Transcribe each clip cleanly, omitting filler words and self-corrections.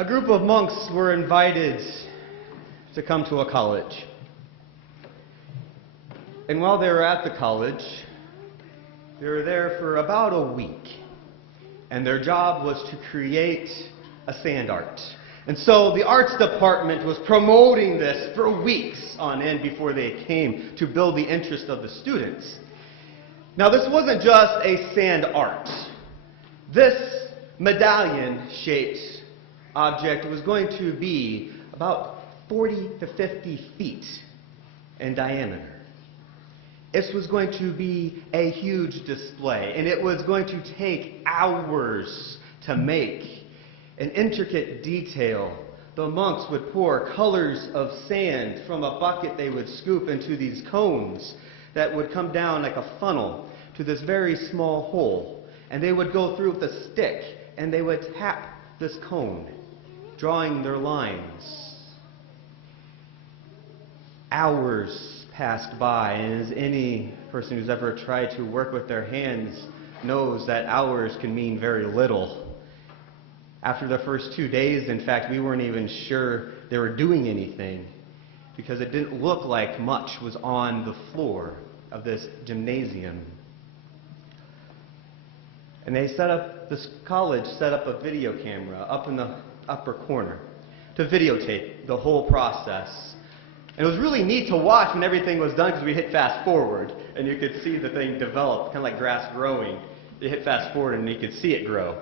A group of monks were invited to come to a college. And while they were at the college, they were there for about a week. And their job was to create a sand art. And so the arts department was promoting this for weeks on end before they came to build the interest of the students. Now, this wasn't just a sand art. This medallion-shaped object was going to be about 40 to 50 feet in diameter. This was going to be a huge display, and it was going to take hours to make. An intricate detail. The monks would pour colors of sand from a bucket they would scoop into these cones that would come down like a funnel to this very small hole. And they would go through with a stick, and they would tap this cone, drawing their lines. Hours passed by, and as any person who's ever tried to work with their hands knows that hours can mean very little. After the first 2 days, in fact, we weren't even sure they were doing anything because it didn't look like much was on the floor of this gymnasium. And this college set up a video camera up in the upper corner to videotape the whole process. And it was really neat to watch when everything was done because we hit fast forward and you could see the thing develop, kind of like grass growing. You hit fast forward and you could see it grow.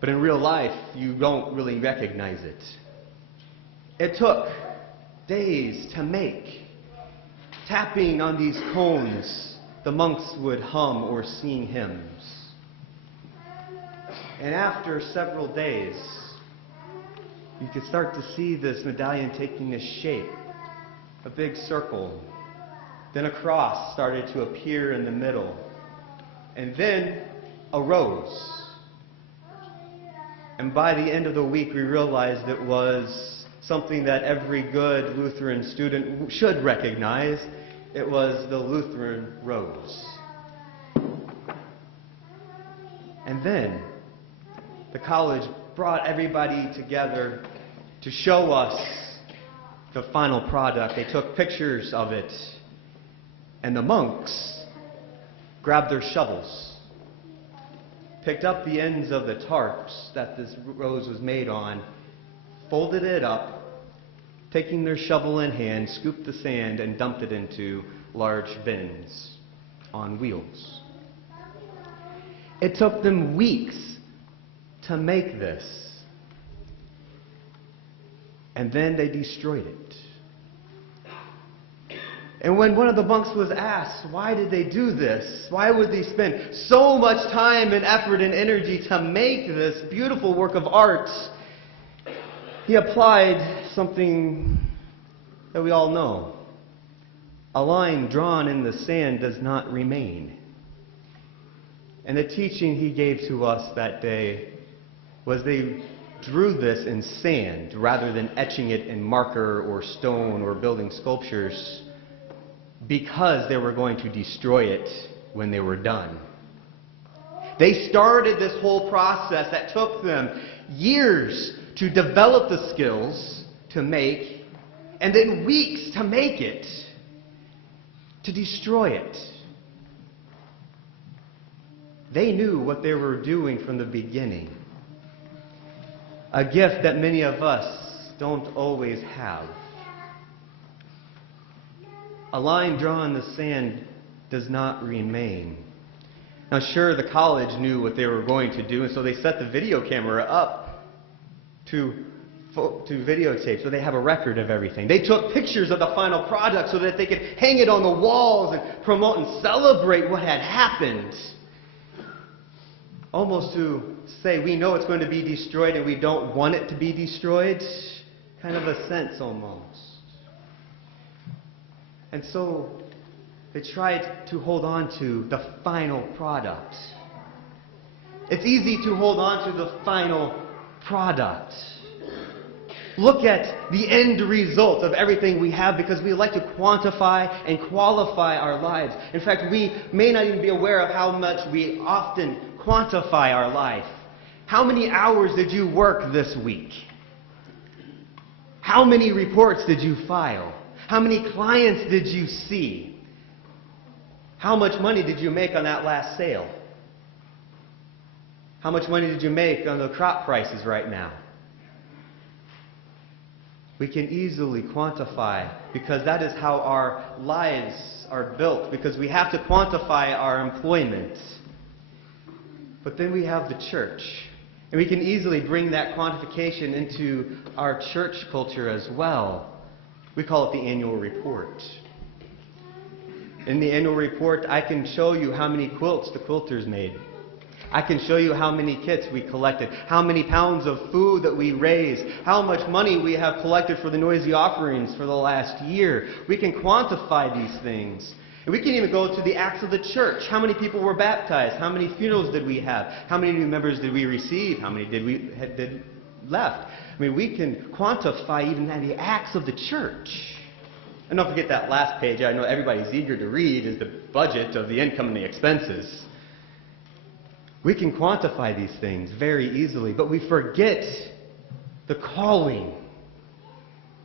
But in real life, you don't really recognize it. It took days to make. Tapping on these cones, the monks would hum or sing hymns. And after several days, you could start to see this medallion taking this shape, a big circle. Then a cross started to appear in the middle. And then a rose. And by the end of the week, we realized it was something that every good Lutheran student should recognize. It was the Lutheran rose. And then the college brought everybody together to show us the final product. They took pictures of it. And the monks grabbed their shovels, picked up the ends of the tarps that this rose was made on, folded it up, taking their shovel in hand, scooped the sand, and dumped it into large bins on wheels. It took them weeks to make this. And then they destroyed it. And when one of the monks was asked, why did they do this? Why would they spend so much time and effort and energy to make this beautiful work of art? He applied something that we all know. A line drawn in the sand does not remain. And the teaching he gave to us that day was they drew this in sand rather than etching it in marker or stone or building sculptures, because they were going to destroy it when they were done. They started this whole process that took them years to develop the skills to make, and then weeks to make it, to destroy it. They knew what they were doing from the beginning. A gift that many of us don't always have. A line drawn in the sand does not remain. Now, sure, the college knew what they were going to do, and so they set the video camera up to videotape, so they have a record of everything. They took pictures of the final product so that they could hang it on the walls and promote and celebrate what had happened. Almost to say, we know it's going to be destroyed and we don't want it to be destroyed. Kind of a sense almost. And so they tried to hold on to the final product. It's easy to hold on to the final product. Look at the end result of everything we have, because we like to quantify and qualify our lives. In fact, we may not even be aware of how much we often quantify our life. How many hours did you work this week? How many reports did you file? How many clients did you see? How much money did you make on that last sale? How much money did you make on the crop prices right now? We can easily quantify, because that is how our lives are built, because we have to quantify our employment. But then we have the church, and we can easily bring that quantification into our church culture as well. We call it the annual report. In the annual report, I can show you how many quilts the quilters made. I can show you how many kits we collected, how many pounds of food that we raised, how much money we have collected for the noisy offerings for the last year. We can quantify these things. And we can even go to the acts of the church. How many people were baptized? How many funerals did we have? How many new members did we receive? How many did left? I mean, we can quantify even the acts of the church. And don't forget that last page I know everybody's eager to read is the budget of the income and the expenses. We can quantify these things very easily, but we forget the calling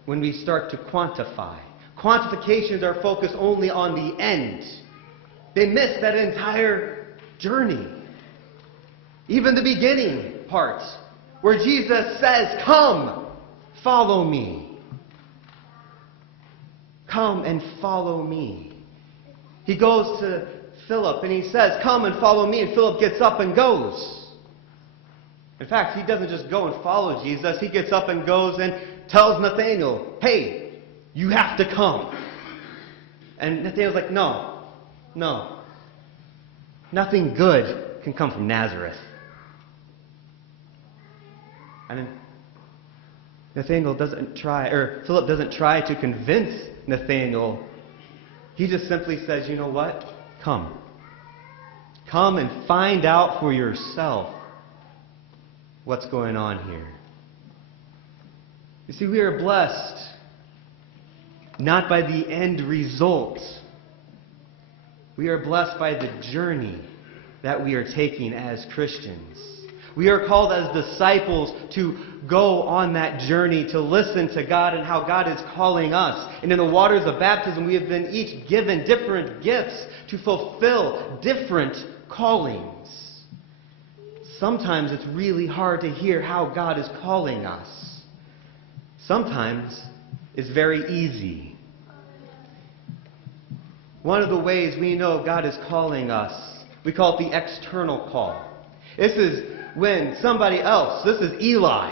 when we start to quantify. Quantifications are focused only on the end. They miss that entire journey. Even the beginning part, where Jesus says, "Come, follow me. Come and follow me." He goes to Philip and he says, "Come and follow me," and Philip gets up and goes. In fact, he doesn't just go and follow Jesus, he gets up and goes and tells Nathanael, "Hey, you have to come." And Nathanael's like, no, nothing good can come from Nazareth. And then Philip doesn't try to convince Nathanael. He just simply says, "You know what? Come. Come and find out for yourself what's going on here." You see, we are blessed not by the end result. We are blessed by the journey that we are taking as Christians. We are called as disciples to go on that journey, to listen to God and how God is calling us. And in the waters of baptism, we have been each given different gifts to fulfill different callings. Sometimes it's really hard to hear how God is calling us. Sometimes it's very easy. One of the ways we know God is calling us, we call it the external call. This is when somebody else, this is Eli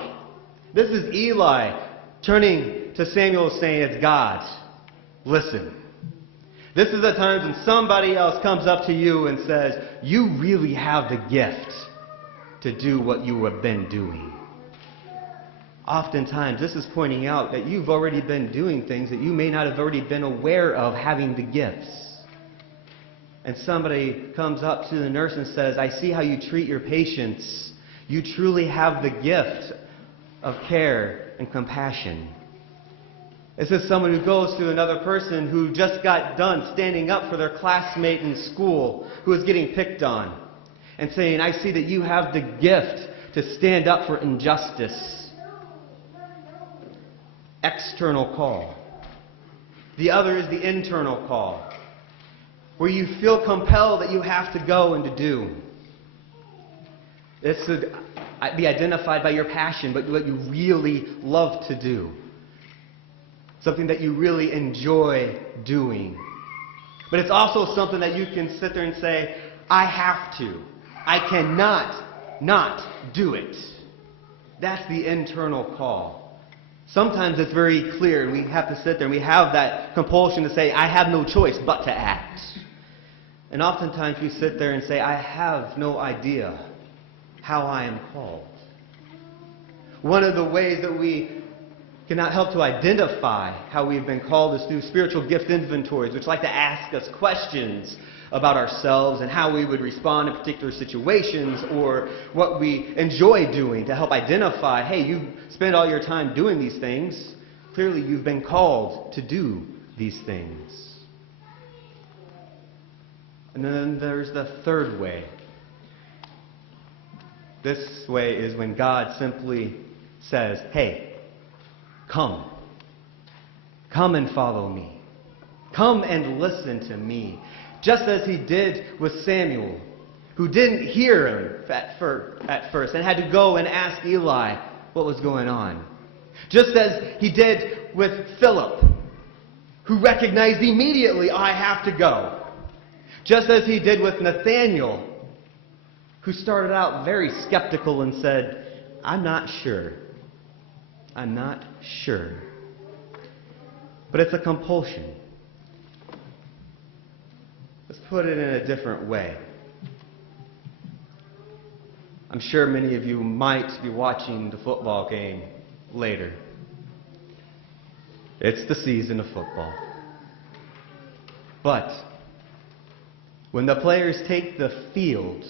turning to Samuel saying, "It's God. Listen." This is the times when somebody else comes up to you and says, "You really have the gift to do what you have been doing." Oftentimes, this is pointing out that you've already been doing things that you may not have already been aware of having the gifts. And somebody comes up to the nurse and says, "I see how you treat your patients. You truly have the gift of care and compassion." This is someone who goes to another person who just got done standing up for their classmate in school who is getting picked on and saying, "I see that you have the gift to stand up for injustice." External call. The other is the internal call, where you feel compelled that you have to go and to do. This should be identified by your passion, but what you really love to do. Something that you really enjoy doing. But it's also something that you can sit there and say, "I have to. I cannot not do it." That's the internal call. Sometimes it's very clear, and we have to sit there and we have that compulsion to say, "I have no choice but to act." And oftentimes we sit there and say, "I have no idea how I am called." One of the ways that we cannot help to identify how we've been called is through spiritual gift inventories, which like to ask us questions about ourselves and how we would respond in particular situations or what we enjoy doing to help identify, hey, you spend all your time doing these things. Clearly you've been called to do these things. And then there's the third way. This way is when God simply says, "Hey, come." Come and follow me. Come and listen to me. Just as he did with Samuel, who didn't hear him at first and had to go and ask Eli what was going on. Just as he did with Philip, who recognized immediately, I have to go. Just as he did with Nathanael, who started out very skeptical and said, I'm not sure. I'm not sure. But it's a compulsion. Let's put it in a different way. I'm sure many of you might be watching the football game later. It's the season of football. But when the players take the field,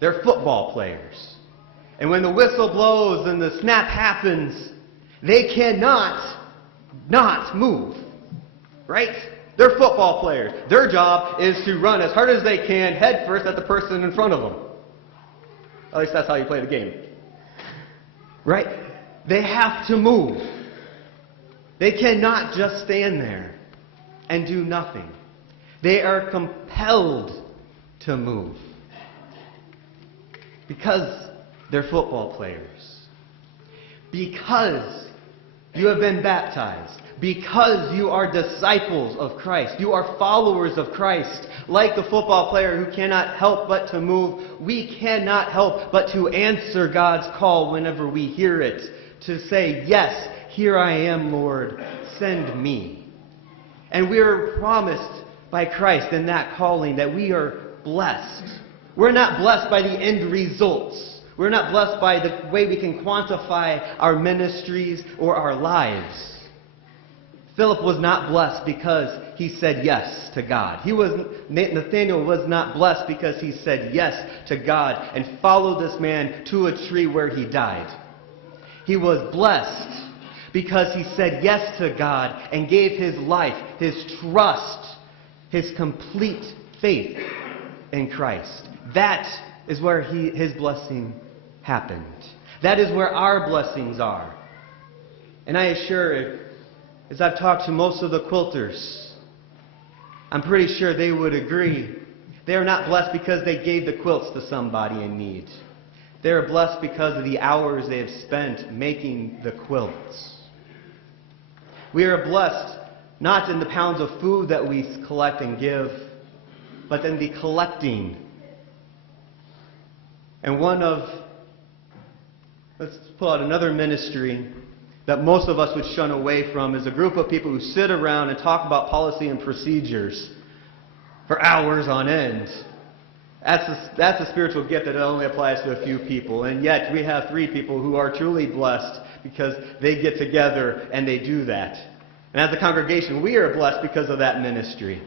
they're football players. And when the whistle blows and the snap happens, they cannot not move. Right? They're football players. Their job is to run as hard as they can, head first at the person in front of them. At least that's how you play the game. Right? They have to move. They cannot just stand there and do nothing. They are compelled to move. Because they're football players. Because you have been baptized. Because you are disciples of Christ. You are followers of Christ. Like the football player who cannot help but to move, we cannot help but to answer God's call whenever we hear it. To say, yes, here I am, Lord, send me. And we are promised by Christ in that calling that we are blessed. We're not blessed by the end results. We're not blessed by the way we can quantify our ministries or our lives. Philip was not blessed because he said yes to God. Nathanael was not blessed because he said yes to God and followed this man to a tree where he died. He was blessed because he said yes to God and gave his life, his trust, his complete faith in Christ. That is where his blessing happened. That is where our blessings are. And I assure, as I've talked to most of the quilters, I'm pretty sure they would agree. They are not blessed because they gave the quilts to somebody in need. They are blessed because of the hours they have spent making the quilts. We are blessed not in the pounds of food that we collect and give, but in the collecting. And let's pull out another ministry that most of us would shun away from, is a group of people who sit around and talk about policy and procedures for hours on end. That's a spiritual gift that only applies to a few people. And yet we have 3 people who are truly blessed because they get together and they do that. And as a congregation, we are blessed because of that ministry.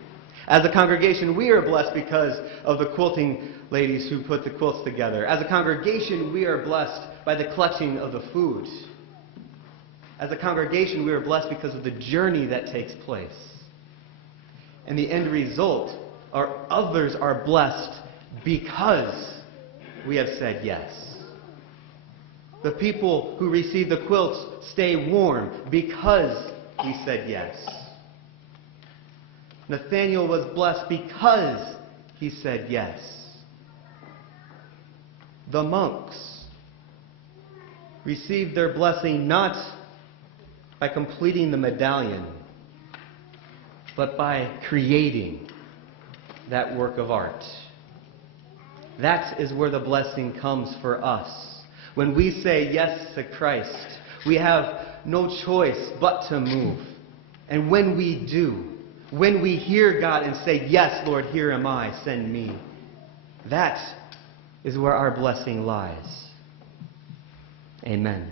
As a congregation, we are blessed because of the quilting ladies who put the quilts together. As a congregation, we are blessed by the collection of the food. As a congregation, we are blessed because of the journey that takes place. And the end result, others are blessed because we have said yes. The people who receive the quilts stay warm because we said yes. Nathanael was blessed because he said yes. The monks received their blessing not by completing the medallion, but by creating that work of art. That is where the blessing comes for us. When we say yes to Christ, we have no choice but to move. And when we do, when we hear God and say, yes, Lord, here am I, send me, that is where our blessing lies. Amen.